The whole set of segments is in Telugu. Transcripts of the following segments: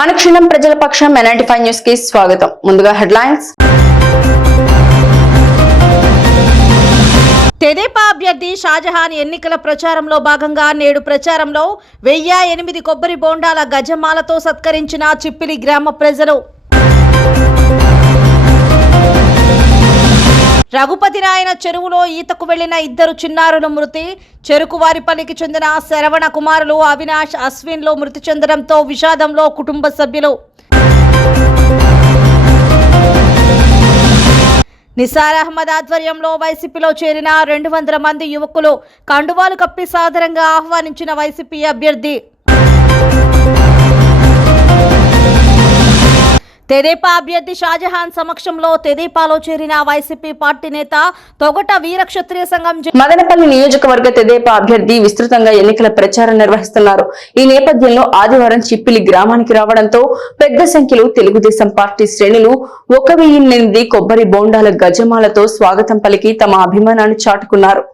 అనుక్షణం ప్రజల పక్షం M95 న్యూస్ కి స్వాగతం. ముందుగా హెడ్లైన్స్. తెదేపా అభ్యర్థి షాజహాన్ ఎన్నికల ప్రచారంలో భాగంగా నేడు ప్రచారంలో 1008 కొబ్బరి బోండాల గజమాలతో సత్కరించిన చిప్పిలి గ్రామ ప్రజలు. రఘుపతి నాయన చెరువులో ఈతకు వెళ్లిన 2 చిన్నారుల మృతి. చెరుకువారిపల్లికి చెందిన శరవణ కుమారులు అవినాష్, అశ్విన్లు మృతి చెందడంతో విషాదంలో కుటుంబ సభ్యులు. నిసార్ అహ్మద్ ఆధ్వర్యంలో వైసీపీలో చేరిన 200 మంది యువకులు కండువాలు కప్పి సాదరంగా ఆహ్వానించిన వైసీపీ అభ్యర్థి. తెదేపా అభ్యర్థి షాజహాన్ సమక్షంలో తెదేపాలో చేరిన వైసీపీ పార్టీ నేత తొగట వీర క్షత్రియ సంఘం మదనపల్లి నియోజకవర్గ తెదేపా అభ్యర్థి విస్తృతంగా ఎన్నికల ప్రచారం నిర్వహిస్తున్నారు. ఈ నేపథ్యంలో ఆదివారం చిప్పిలి గ్రామానికి రావడంతో పెద్ద సంఖ్యలో తెలుగుదేశం పార్టీ శ్రేణులు 1008 కొబ్బరి బోండాల గజమాలతో స్వాగతం పలికి తమ అభిమానాన్ని చాటుకున్నారు.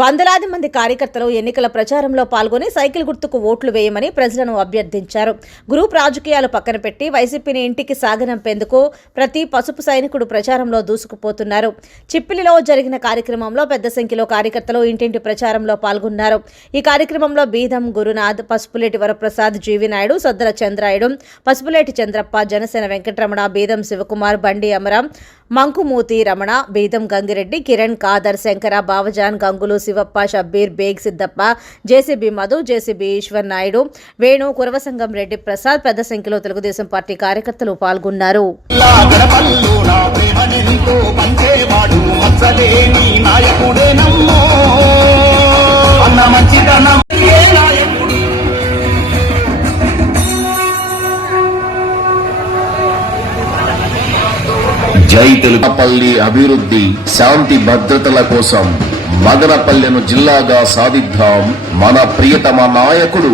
వందలాది మంది కార్యకర్తలు ఎన్నికల ప్రచారంలో పాల్గొని సైకిల్ గుర్తుకు ఓట్లు వేయమని ప్రజలను అభ్యర్థించారు. గ్రూప్ రాజకీయాలు పక్కన పెట్టి వైసీపీని ఇంటికి సాగనంపేందుకు ప్రతి పసుపు సైనికుడు ప్రచారంలో దూసుకుపోతున్నారు. చిప్పిలిలో జరిగిన కార్యక్రమంలో పెద్ద సంఖ్యలో కార్యకర్తలు ఇంటింటి ప్రచారంలో పాల్గొన్నారు. ఈ కార్యక్రమంలో బీదం గురునాథ్, పసుపులేటి వరప్రసాద్, జీవి నాయుడు, సద్దల చంద్రాయుడు, పసుపులేటి చంద్రప్ప, జనసేన వెంకటరమణ, బీదం శివకుమార్, బండి అమరం, మంకుమూతి రమణ, బీదం గంగిరెడ్డి, కిరణ్, కాదర్, శంకర, బావజాన్, గంగులు, శివప్ప, షబ్బీర్, బేగ్, సిద్దప్ప, జేసీబీ మధు, జేసీబీ ఈశ్వర్ నాయుడు, వేణు, కురవసంగం రెడ్డి ప్రసాద్ పెద్ద సంఖ్యలో తెలుగుదేశం పార్టీ కార్యకర్తలు పాల్గొన్నారు. జై తెలుగుపల్లి అభివృద్ధి, శాంతి భద్రతల కోసం మదనపల్లెను జిల్లాగా సాధిద్దాం. మన ప్రియతమ నాయకుడు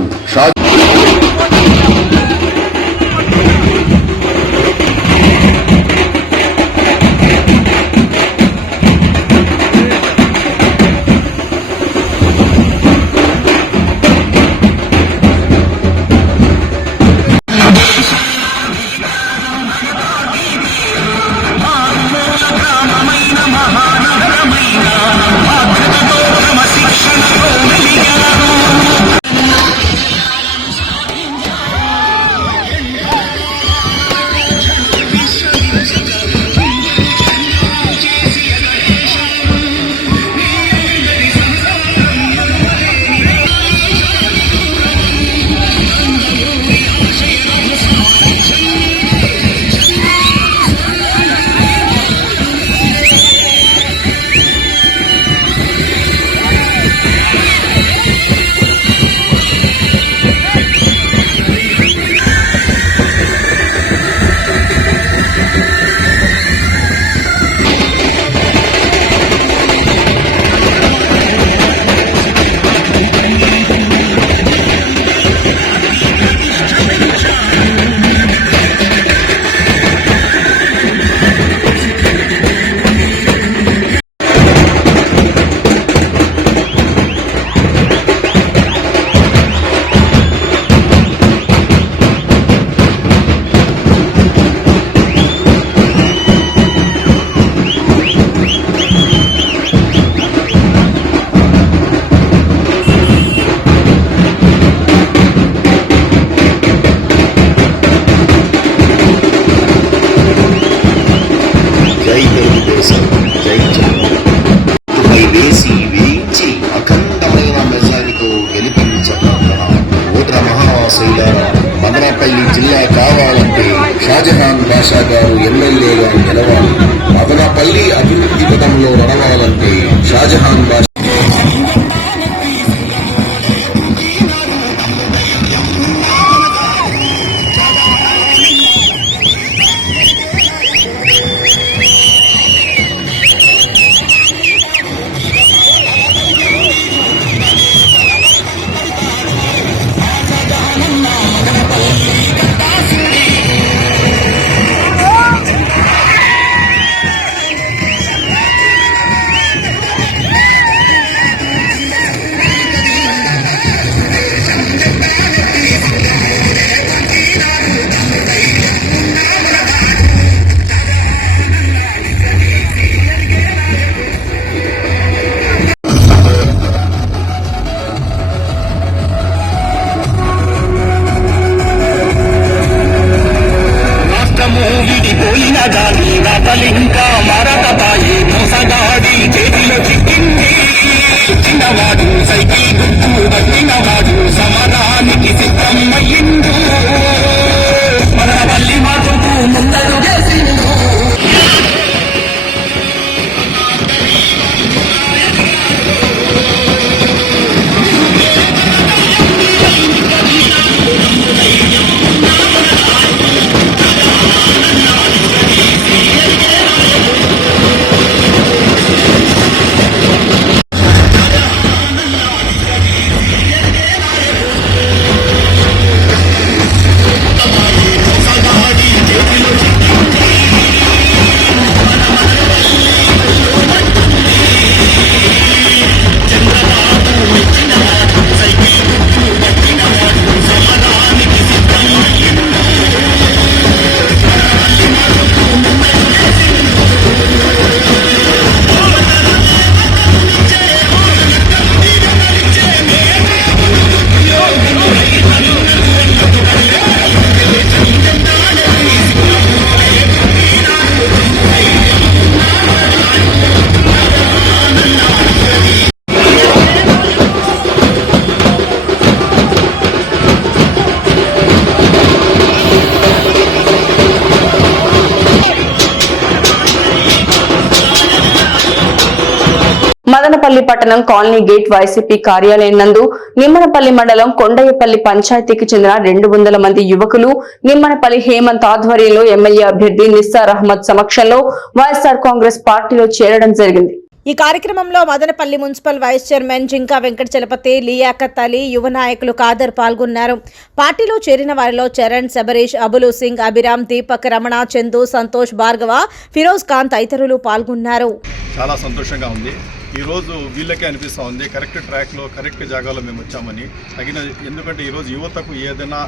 మదనపల్లి జిల్లా కావాలంటే షాజహాన్ బాషా గారు ఎమ్మెల్యేగా గెలవాలి. మదనపల్లి అభివృద్ధి పథంలో నడవాలంటే షాజహాన్ బాషా గాని నా తలింకా మరతపాయి మోసగాడి చేతిలో చిక్కింది చిన్నవాడు సైకిల్ గుర్తు పట్టినవాడు సమరానికి సిద్ధమయ్యిండు మన పల్లి మాటకు ముందరు చేసిండు మదనపల్లి పట్టణం కాలనీ గేట్ వైసీపీ కార్యాలయం నందు నిమ్మనపల్లి మండలం కొండయ్యపల్లి పంచాయతీకి చెందిన 200 మంది యువకులు నిమ్మనపల్లి హేమంత్ ఆధ్వర్యంలో ఎమ్మెల్యే అభ్యర్థి నిస్సార్ అహ్మద్ సమక్షంలో వైఎస్ఆర్ కాంగ్రెస్ పార్టీలో చేరడం జరిగింది. ఈ కార్యక్రమంలో Madanapalle municipal vice chairman Jinka Venkata Chalapathi, Liaquat Ali, యువ నాయకులు ఖాదర్ పాల్గొన్నారు. పార్టీలో చేరిన వారిలో చరణ్, శబరీష్, అబులు సింగ్, అభిరామ్, దీపక్, రమణ, చందు, సంతోష్, భార్గవ, ఫిరోజ్ ఖాన్ తదితరులు పాల్గొన్నారు. చాలా సంతోషంగా ఉంది. ఈరోజు వీళ్ళకే అనిపిస్తూ ఉంది కరెక్ట్ ట్రాక్లో కరెక్ట్ జాగాలో మేము వచ్చామని. ఎందుకంటే ఈరోజు యువతకు ఏదైనా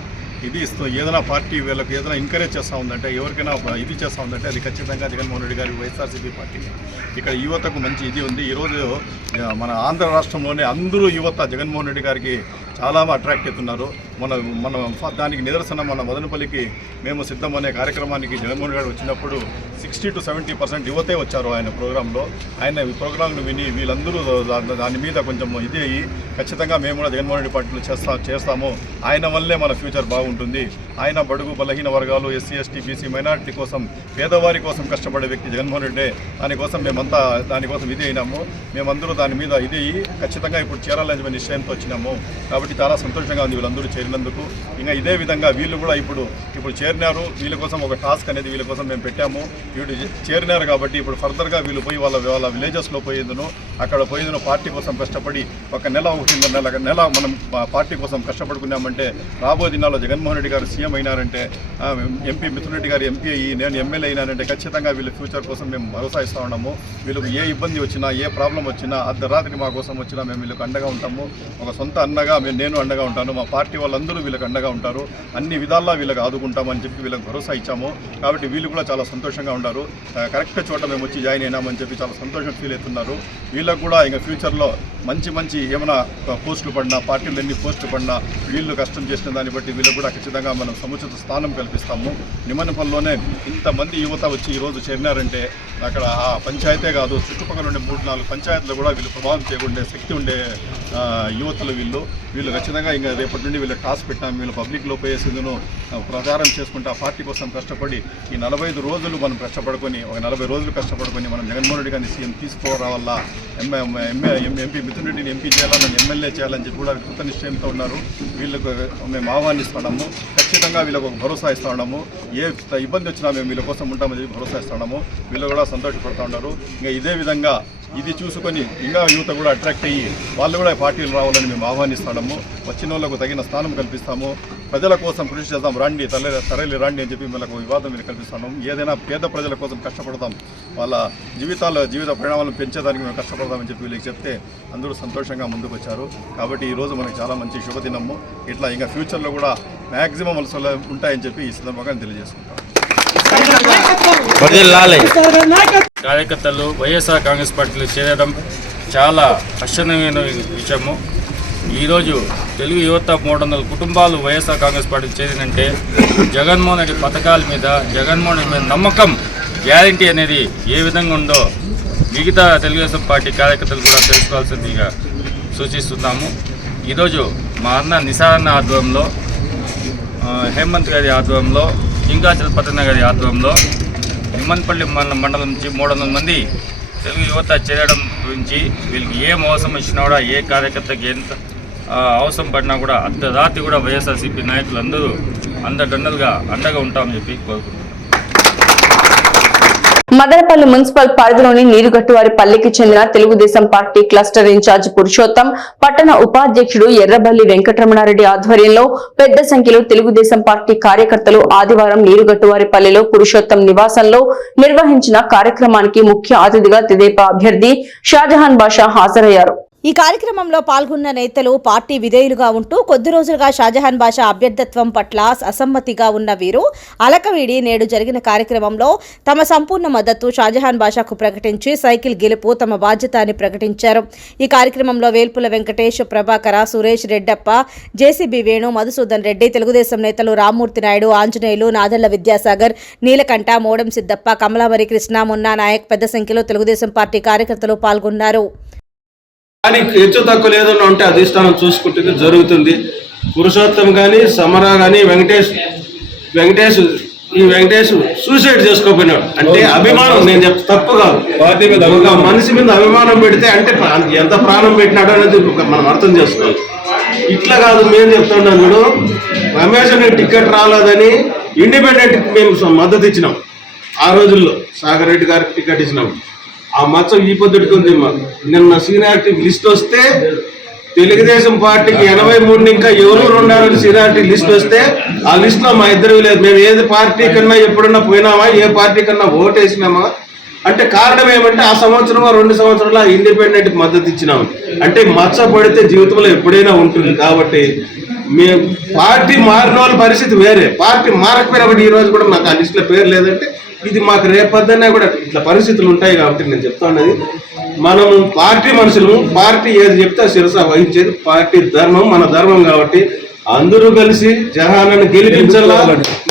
ఏదైనా పార్టీ వీళ్ళకి ఏదైనా ఎంకరేజ్ చేస్తూ ఉందంటే, ఎవరికైనా ఇది చేస్తూ ఉందంటే అది ఖచ్చితంగా జగన్మోహన్ రెడ్డి గారి వైఎస్ఆర్సీపీ పార్టీ. ఇక్కడ యువతకు మంచి ఇది ఉంది. ఈరోజు మన ఆంధ్ర రాష్ట్రంలోనే అందరూ యువత జగన్మోహన్ రెడ్డి గారికి చాలా అట్రాక్ట్ అవుతున్నారు. మన దానికి నిదర్శనం మన మదనపల్లికి మేము సిద్ధం అనే కార్యక్రమానికి జగన్మోహన్ రెడ్డి వచ్చినప్పుడు 60 to 70% యువతే వచ్చారు ఆయన ప్రోగ్రాంలో. ఆయన ఈ ప్రోగ్రాంను విని వీళ్ళందరూ దాని మీద కొంచెం ఇది అయ్యి ఖచ్చితంగా మేము కూడా జగన్మోహన్ రెడ్డి పార్టీలో చేస్తాము, ఆయన వల్లే మన ఫ్యూచర్ బాగుంటుంది, ఆయన బడుగు బలహీన వర్గాలు, ఎస్సీ ఎస్టీ బీసీ మైనారిటీ కోసం, పేదవారి కోసం కష్టపడే వ్యక్తి జగన్మోహన్ రెడ్డి, దానికోసం మేమంతా దానికోసం ఇది అయినాము. మేమందరూ దాని మీద ఇది అయ్యి ఖచ్చితంగా ఇప్పుడు చేరాలని నిశ్చయంతో వచ్చినాము. కాబట్టి చాలా సంతోషంగా ఉంది వీళ్ళందరూ చేరినందుకు. ఇంకా ఇదే విధంగా వీళ్ళు కూడా ఇప్పుడు చేరినారు. వీళ్ళ కోసం ఒక టాస్క్ అనేది వీళ్ళ కోసం మేము పెట్టాము. వీళ్ళు చేరినారు కాబట్టి ఇప్పుడు ఫర్దర్గా వీళ్ళు పోయి వాళ్ళ విలేజెస్లో పోయేందును, అక్కడ పోయేందును పార్టీ కోసం కష్టపడి ఒక నెల మనం పార్టీ కోసం కష్టపడుకున్నామంటే రాబోయే దినాల్లో జగన్మోహన్ రెడ్డి గారు సీఎం అయినారంటే, ఎంపీ మిథున్ రెడ్డి గారు ఎంపీ అయ్యి నేను ఎమ్మెల్యే అయినానంటే ఖచ్చితంగా వీళ్ళ ఫ్యూచర్ కోసం మేము భరోసా ఇస్తూ ఉన్నాము. వీళ్ళకి ఏ ఇబ్బంది వచ్చినా, ఏ ప్రాబ్లం వచ్చినా, అర్ధరాత్రి మా కోసం వచ్చినా మేము వీళ్ళకి అండగా ఉంటాము. ఒక సొంత అన్నగా నేను అండగా ఉంటాను, మా పార్టీ వాళ్ళందరూ వీళ్ళకి అండగా ఉంటారు, అన్ని విధాలా వీళ్ళకి ఆదుకుంటామని చెప్పి వీళ్ళకి భరోసా ఇచ్చాము. కాబట్టి వీళ్ళు కూడా చాలా సంతోషంగా ఉన్నారు. కరెక్ట్ చోట మేము వచ్చి జాయిన్ అయినామని చెప్పి చాలా సంతోషం ఫీల్ అవుతున్నారు. వీళ్ళకు కూడా ఇంకా ఫ్యూచర్లో మంచి ఏమైనా పోస్టులు పడినా, పార్టీలు ఎన్ని పోస్టులు పడినా వీళ్ళు కష్టం చేసిన దాన్ని బట్టి వీళ్ళకు కూడా ఖచ్చితంగా మనం సముచిత స్థానం కల్పిస్తాము. నిమ్మనపల్లిలోనే ఇంతమంది యువత వచ్చి ఈరోజు చేరినారంటే అక్కడ ఆ పంచాయతే కాదు, చుట్టుపక్కల ఉండే 3-4 పంచాయతీలు కూడా వీళ్ళు ప్రభావం చేయకుండే శక్తి ఉండే యువతలు వీళ్ళు ఖచ్చితంగా ఇంకా రేపటి నుండి వీళ్ళకి టాస్క్ పెట్టాము. వీళ్ళు పబ్లిక్లో పోయేసిందును ప్రచారం చేసుకుంటే ఆ పార్టీ కోసం కష్టపడి ఈ 45 రోజులు మనం కష్టపడుకొని, ఒక 40 రోజులు కష్టపడుకొని మనం జగన్మోహన్ రెడ్డి గారిని సీఎం తీసుకోరావాలా, ఎంపీ మిథున్ రెడ్డిని ఎంపీ చేయాలని, ఎమ్మెల్యే చేయాలని చెప్పి కూడా కృత నిశ్చయంతో ఉన్నారు. వీళ్ళకు మేము ఆహ్వానిస్తున్నాము. ఖచ్చితంగా వీళ్ళకు ఒక భరోసా ఇస్తూ ఉన్నాము. ఏ ఇబ్బంది వచ్చినా మేము వీళ్ళ కోసం ఉంటామని చెప్పి భరోసా ఇస్తున్నాము. వీళ్ళు కూడా సంతోషపడుతూ ఉన్నారు. ఇంకా ఇదే విధంగా ఇది చూసుకొని ఇంకా యువత కూడా అట్రాక్ట్ అయ్యి వాళ్ళు కూడా పార్టీలు రావాలని మేము ఆహ్వానిస్తాము. వచ్చిన వాళ్ళకు తగిన స్థానం కల్పిస్తాము. ప్రజల కోసం కృషి చేద్దాం, రండి తరలి రండి అని చెప్పి మనకు వివాదం మీరు కల్పిస్తున్నాము. ఏదైనా పేద ప్రజల కోసం కష్టపడదాం, వాళ్ళ జీవిత పరిణామాలను పెంచేదానికి మేము కష్టపడదామని చెప్పి వీళ్ళకి చెప్తే అందరూ సంతోషంగా ముందుకు వచ్చారు. కాబట్టి ఈరోజు మనకు చాలా మంచి శుభదినము. ఇట్లా ఇంకా ఫ్యూచర్లో కూడా మ్యాక్సిమం వలసలు ఉంటాయని చెప్పి ఈ సందర్భంగా తెలియజేసుకుంటాం. కార్యకర్తలు వైఎస్ఆర్ కాంగ్రెస్ పార్టీలో చేరడం చాలా హర్షణీయమైన విషయము. ఈరోజు తెలుగు యువత 300 కుటుంబాలు వైఎస్ఆర్ కాంగ్రెస్ పార్టీకి చేరినంటే జగన్మోహన్ రెడ్డి పథకాల మీద, జగన్మోహన్ రెడ్డి మీద నమ్మకం గ్యారంటీ అనేది ఏ విధంగా ఉందో మిగతా తెలుగుదేశం పార్టీ కార్యకర్తలు కూడా తెలుసుకోవాల్సిందిగా సూచిస్తున్నాము. ఈరోజు మా అన్న నిసారన్న ఆధ్వర్యంలో, హేమంత్ గారి ఆధ్వర్యంలో, ఇంకా చలపతన్న గారి ఆధ్వర్యంలో నిమ్మన్పల్లి మండలం నుంచి 300 మంది తెలుగు యువత చేరడం గురించి వీళ్ళకి ఏ మోసం వచ్చినా కూడా, ఏ కార్యకర్తకి ఎంత అవసరం పడినా కూడా అర్ధరాత్రి కూడా వైఎస్ఆర్సీపీ నాయకులందరూ అండగా ఉంటామని చెప్పి కోరుకుంటున్నాం. మదనపల్లి మున్సిపల్ పరిధిలోని నీరుగట్టువారి పల్లికి చెందిన Telugudesam party cluster incharge Purushottam, పట్టణ ఉపాధ్యక్షుడు ఎర్రబల్లి వెంకటరమణారెడ్డి ఆధ్వర్యంలో పెద్ద సంఖ్యలో తెలుగుదేశం పార్టీ కార్యకర్తలు ఆదివారం నీరుగట్టువారి పల్లిలో పురుషోత్తం నివాసంలో నిర్వహించిన కార్యక్రమానికి ముఖ్య అతిథిగా తెదేపా అభ్యర్థి షాజహాన్ బాషా హాజరయ్యారు. ఈ కార్యక్రమంలో పాల్గొన్న నేతలు పార్టీ విధేయులుగా ఉంటూ కొద్ది రోజులుగా షాజహాన్ బాషా అభ్యర్థత్వం పట్ల అసమ్మతిగా ఉన్న వీరు అలకవీడి నేడు జరిగిన కార్యక్రమంలో తమ సంపూర్ణ మద్దతు షాజహాన్ బాషాకు ప్రకటించి సైకిల్ గెలుపు తమ బాధ్యత అని ప్రకటించారు. ఈ కార్యక్రమంలో వేల్పుల వెంకటేష్, ప్రభాకర, సురేష్ రెడ్డప్ప, జేసీబీ వేణు, మధుసూదన్ రెడ్డి, తెలుగుదేశం నేతలు రామ్మూర్తి నాయుడు, ఆంజనేయులు, నాదెళ్ల విద్యాసాగర్, నీలకంఠ, మోడం సిద్దప్ప, కమలావరి కృష్ణ, మున్నా నాయక్ పెద్ద సంఖ్యలో తెలుగుదేశం పార్టీ కార్యకర్తలు పాల్గొన్నారు. కానీ హెచ్చు తక్కువ లేదన్నా ఉంటే అధిష్టానం చూసుకుంటుంది, జరుగుతుంది. పురుషోత్తం కానీ, సమరా కానీ, వెంకటేష్ సూసైడ్ చేసుకోపోయినాడు అంటే అభిమానం. నేను చెప్తా తప్పు కాదు, ఒక మనిషి మీద అభిమానం పెడితే అంటే ఎంత ప్రాణం పెట్టినాడో అనేది మనం అర్థం చేసుకోవాలి. ఇట్లా కాదు, మేము చెప్తున్నాం చూడు, రమేష్ అనే టికెట్ రాలేదని ఇండిపెండెంట్ మేము మద్దతు ఇచ్చినాం. ఆ రోజుల్లో సాగర్ రెడ్డి గారికి టికెట్ ఇచ్చినాం. ఆ మచ్చ ఈ పొద్దుటికి ఉంది. మాకు నిన్న సీనియారిటీ లిస్ట్ వస్తే తెలుగుదేశం పార్టీకి 83 ఇంకా ఎవరు ఉండాలని సీనియారిటీ లిస్ట్ వస్తే ఆ లిస్ట్ లో మా ఇద్దరు లేదు. మేము ఏది పార్టీ కన్నా ఎప్పుడన్నా పోయినామా, ఏ పార్టీ కన్నా ఓటేసినామా అంటే కారణం ఏమంటే ఆ సంవత్సరం 2 సంవత్సరాల ఇండిపెండెంట్ మద్దతు ఇచ్చినాము. అంటే మచ్చ పడితే జీవితంలో ఎప్పుడైనా ఉంటుంది. కాబట్టి మేము పార్టీ మారిన వాళ్ళ పరిస్థితి వేరే, పార్టీ మారకపోయినప్పుడు ఈ రోజు కూడా మాకు ఆ లిస్టులో పేరు లేదంటే ఇది మాకు రేపొద్దునే కూడా ఇట్లా పరిస్థితులు ఉంటాయి. కాబట్టి నేను చెప్తా ఉన్నది, మనం పార్టీ మనుషులు, పార్టీ ఏది చెప్తే శిరస వహించేది పార్టీ ధర్మం, మన ధర్మం. కాబట్టి అందరూ కలిసి జహానాన్ని గెలిపించాలా,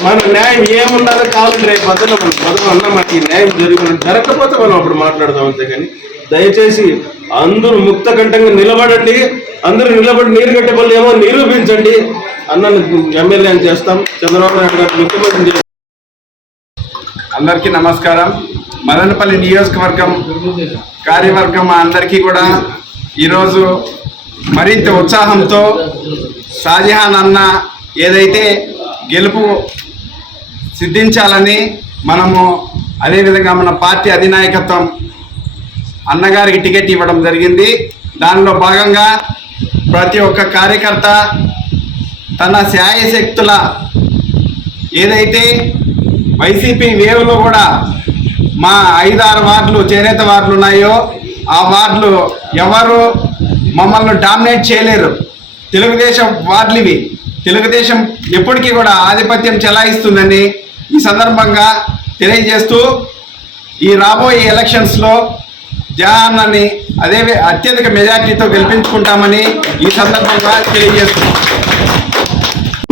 మన న్యాయం ఏమున్నదో కావాలి రేపొద్దున మనం మనకి న్యాయం జరగకపోతే మనం అప్పుడు మాట్లాడదాం. అంతే కానీ దయచేసి అందరూ ముక్తకంఠంగా నిలబడండి. అందరూ నిలబడి నీరు కట్టేపల్లి ఏమో నిరూపించండి. అన్నను ఎమ్మెల్యేని చేస్తాం, చంద్రబాబు నాయుడు గారు ముఖ్యమంత్రి. అందరికీ నమస్కారం. మదనపల్లి నియోజకవర్గం కార్యవర్గం అందరికీ కూడా ఈరోజు మరింత ఉత్సాహంతో షాజహాన్ అన్న ఏదైతే గెలుపు సిద్ధించాలని మనము, అదేవిధంగా మన పార్టీ అధినాయకత్వం అన్నగారికి టికెట్ ఇవ్వడం జరిగింది. దానిలో భాగంగా ప్రతి ఒక్క కార్యకర్త తన శాయశక్తుల ఏదైతే వైసీపీ వేవ్లో కూడా మా 5-6 వార్డులు చేనేత వార్డులు ఉన్నాయో ఆ వార్డులు ఎవరు మమ్మల్ని డామినేట్ చేయలేరు. తెలుగుదేశం వార్డులు ఇవి. తెలుగుదేశం ఎప్పటికీ కూడా ఆధిపత్యం చెలాయిస్తుందని ఈ సందర్భంగా తెలియజేస్తూ ఈ రాబోయే ఎలక్షన్స్లో జహాన్ని అదే అత్యధిక మెజార్టీతో గెలిపించుకుంటామని ఈ సందర్భంగా తెలియజేస్తున్నాం.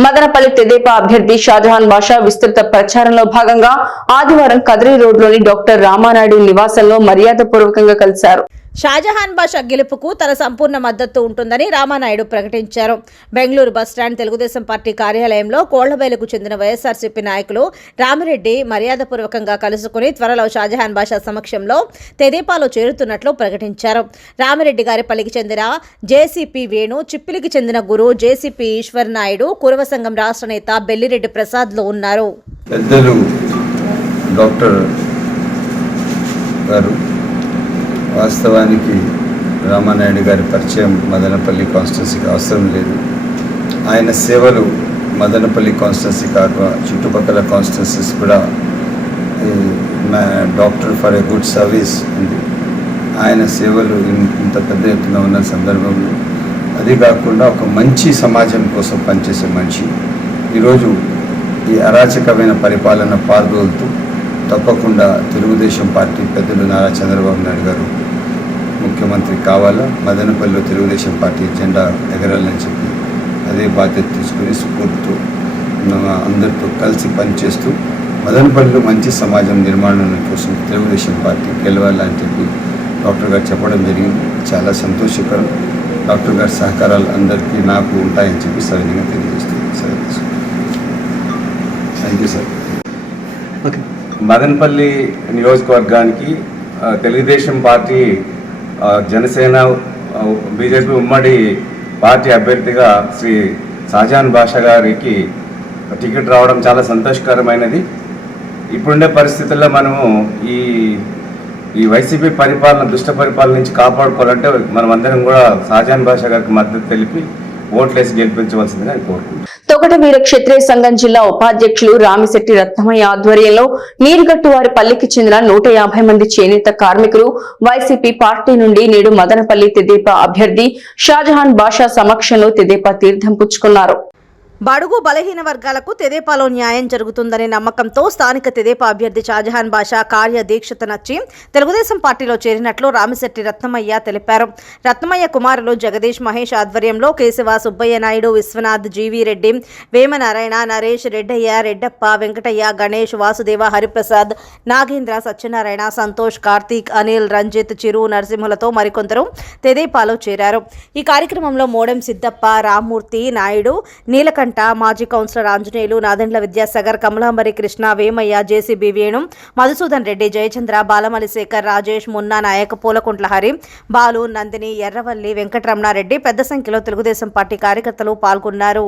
మదనపల్లి తెదేపా అభ్యర్థి షాజహాన్ బాషా విస్తృత ప్రచారంలో భాగంగా ఆదివారం కదిరి రోడ్లోని డాక్టర్ రామానాయుడు నివాసంలో మర్యాదపూర్వకంగా కలిశారు. షాజహాన్ బాషా గెలుపుకు తన సంపూర్ణ మద్దతు ఉంటుందని రామానాయుడు ప్రకటించారు. బెంగళూరు బస్టాండ్ తెలుగుదేశం పార్టీ కార్యాలయంలో కోళ్లబైలుకు చెందిన వైఎస్ఆర్సీపీ నాయకులు రామిరెడ్డి మర్యాదపూర్వకంగా కలుసుకుని త్వరలో షాజహాన్ బాషా సమక్షంలో తెదేపాలో చేరుతున్నట్లు ప్రకటించారు. రామిరెడ్డి గారిపల్లికి చెందిన జేసీపీ వేణు, చిప్పిలికి చెందిన గురు జేసీపీ ఈశ్వర్ నాయుడు, కురవ సంఘం రాష్ట్ర నేత బెల్లిరెడ్డి ప్రసాద్లు ఉన్నారు. పెద్దలు డాక్టర్ గారు వాస్తవానికి రామానాయుడు గారి పరిచయం మదనపల్లి కాన్స్టిట్యున్సీకి అవసరం లేదు. ఆయన సేవలు మదనపల్లి కాన్స్టిట్యున్సీ కాక చుట్టుపక్కల కాన్స్టిట్యున్సీస్ కూడా doctor for a good service ఉంది. ఆయన సేవలు ఇంత పెద్ద ఎత్తున ఉన్న సందర్భంలో అది కాకుండా ఒక మంచి సమాజం కోసం పనిచేసే మనిషి ఈరోజు ఈ అరాచకమైన పరిపాలన పాల్గొలుతూ తప్పకుండా తెలుగుదేశం పార్టీ పెద్దలు నారా చంద్రబాబు నాయుడు గారు ముఖ్యమంత్రి కావాలా, మదనపల్లిలో తెలుగుదేశం పార్టీ జెండా ఎగరాలని చెప్పి అదే బాధ్యత తీసుకుని స్ఫూర్తితో అందరితో కలిసి పనిచేస్తూ మదనపల్లిలో మంచి సమాజం నిర్మాణం కోసం తెలుగుదేశం పార్టీ గెలవాలని చెప్పి డాక్టర్ గారు చెప్పడం జరిగింది. చాలా సంతోషకరం. డాక్టర్ గారి సహకారాలు అందరికీ నాకు ఉంటాయని చెప్పి సవినీయంగా తెలియజేస్తున్నాను. సరే, థ్యాంక్ యూ సార్. మదనపల్లి నియోజకవర్గానికి తెలుగుదేశం పార్టీ, జనసేన, బీజేపీ ఉమ్మడి పార్టీ అభ్యర్థిగా శ్రీ షాజహాన్ బాషా గారికి టికెట్ రావడం చాలా సంతోషకరమైనది. ఇప్పుడుండే పరిస్థితుల్లో మనము ఈ వైసీపీ పరిపాలన, దుష్ట పరిపాలన నుంచి కాపాడుకోవాలంటే మనం అందరం కూడా షాజహాన్ బాషా గారికి మద్దతు తెలిపి ఓట్లేసి గెలిపించవలసిందిగా కోరుకుంటున్నాను. తొగట వీర క్షత్రియ సంఘం జిల్లా ఉపాధ్యక్షులు రామిశెట్టి రత్నమయ్య ఆధ్వర్యంలో నీరుగట్టు వారి పల్లికి చెందిన 150 మంది చేనేత కార్మికులు వైసీపీ పార్టీ నుండి నేడు మదనపల్లి తెదేపా అభ్యర్థి షాజహాన్ బాషా సమక్షంలో తెదేపా తీర్థం పుచ్చుకున్నారు. బడుగు బలహీన వర్గాలకు తెదేపాలో న్యాయం జరుగుతుందనే నమ్మకంతో స్థానిక తెదేపా అభ్యర్థి షాజహాన్ బాషా కార్యదీక్షత నచ్చి తెలుగుదేశం పార్టీలో చేరినట్లు రామిశెట్టి రత్నమయ్య తెలిపారు. రత్నమయ్య కుమారులు జగదీష్ మహేష్ ఆధ్వర్యంలో కేశవ, సుబ్బయ్య నాయుడు, విశ్వనాథ్, జీవీ రెడ్డి, వేమనారాయణ, నరేష్, రెడ్డయ్య, రెడ్డప్ప, వెంకటయ్య, గణేష్, వాసుదేవ, హరిప్రసాద్, నాగేంద్ర, సత్యనారాయణ, సంతోష్, కార్తీక్, అనిల్, రంజిత్, చిరు, నరసింహులతో మరికొందరు తెదేపాలో చేరారు. ఈ కార్యక్రమంలో మోడెం సిద్దప్ప, రామ్మూర్తి నాయుడు, నీలకంఠ, మాజీ కౌన్సిలర్ ఆంజనేయులు, నాదెండ్ల విద్యాసాగర్, కమలాంబరి కృష్ణ, వేమయ్య, జేసీబీ వేణు, మధుసూదన్ రెడ్డి, జయచంద్ర, బాలమలి శేఖర్, రాజేష్, మున్నా నాయక్, పూలకుంట్ల హరి, బాలు, నందిని, ఎర్రవల్లి, వెంకటరమణారెడ్డి పెద్ద సంఖ్యలో తెలుగుదేశం పార్టీ కార్యకర్తలు పాల్గొన్నారు.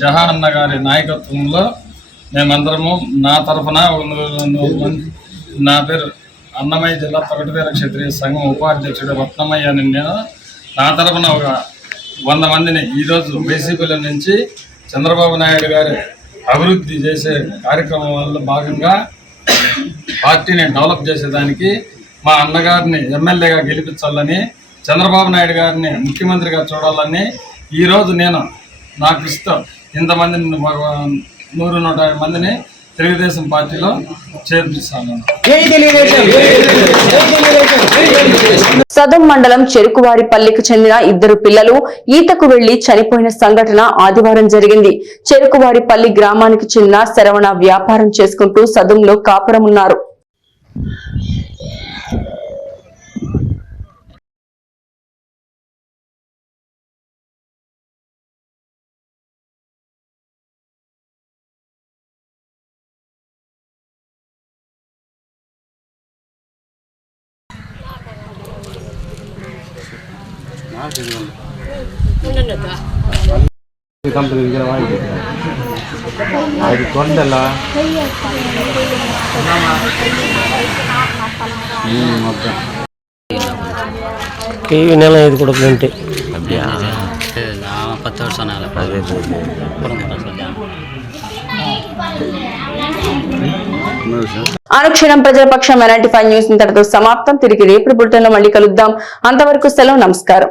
జహాన్ అన్న గారి నాయకత్వంలో మేమందరము, నా తరఫున నా పేరు అన్నమయ్య జిల్లా తొగట వీర క్షత్రియ సంఘం ఉపాధ్యక్షుడు రత్నమయ్య అని నేను, నా తరఫున ఒక 100 మందిని ఈరోజు వైసీపీల నుంచి చంద్రబాబు నాయుడు గారి అభివృద్ధి చేసే కార్యక్రమంలో భాగంగా పార్టీని డెవలప్ చేసేదానికి మా అన్నగారిని ఎమ్మెల్యేగా గెలిపించాలని, చంద్రబాబు నాయుడు గారిని ముఖ్యమంత్రిగా చూడాలని ఈరోజు నేను నాకు ఇష్టం ఇంతమందిని 100-150 మందిని తెలుగుదేశం పార్టీలో చేర్పిస్తాను. సదం మండలం చెరుకువారిపల్లికి చెందిన 2 పిల్లలు ఈతకు వెళ్లి చనిపోయిన సంఘటన ఆదివారం జరిగింది. చెరుకువారిపల్లి గ్రామానికి చెందిన శరవణ వ్యాపారం చేసుకుంటూ సదంలో కాపురం ఉన్నారు. నెల 5 కొడుకులు ఉంటే 10 ವರ್ಷ అనుక్షణం ప్రజల పక్షం 95 న్యూస్ ఇంతటితో సమాప్తం. తిరిగి రేపు బులెటిన్లో మళ్ళీ కలుద్దాం. అంతవరకు సెలవు. నమస్కారం.